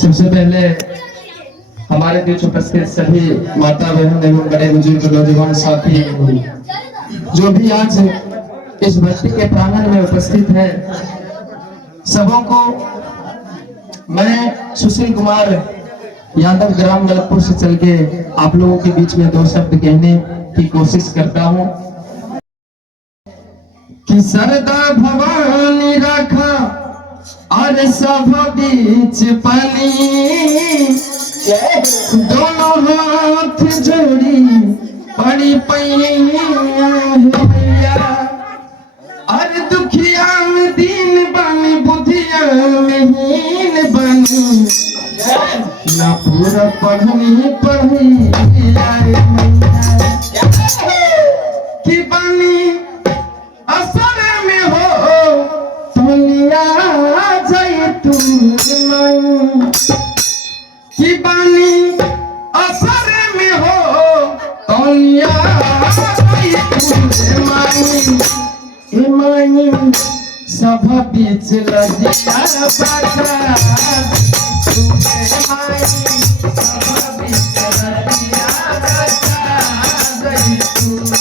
सबसे पहले हमारे बीच उपस्थित सभी माता बहन एवं बड़े बुजुर्ग नौजवान साथी जो भी आज इस भक्ति के प्रांगण में उपस्थित है, सबों को मैं सुशील कुमार यादव ग्राम गलतपुर से चल के आप लोगों के बीच में दो शब्द कहने की कोशिश करता हूँ कि सरदा भवानी रखा और सब बीच पानी, दोनों हाथ जोड़ी पड़ी पैया और दुखिया में दीन बनी बुधिया में हीन बनी, ना पूरा पढ़ी कि बनी असर में हो तो लिया जाए तुम कि बनी असर में हो तो लिया जाए तुम माई सब बीच लजिया बाटा तुझे माई सब बीच लजिया बाटा गई तू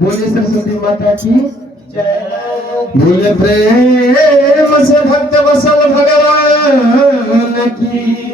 बोले सरस्वती माता की बोले प्रेम से भक्त वसल भगवान की।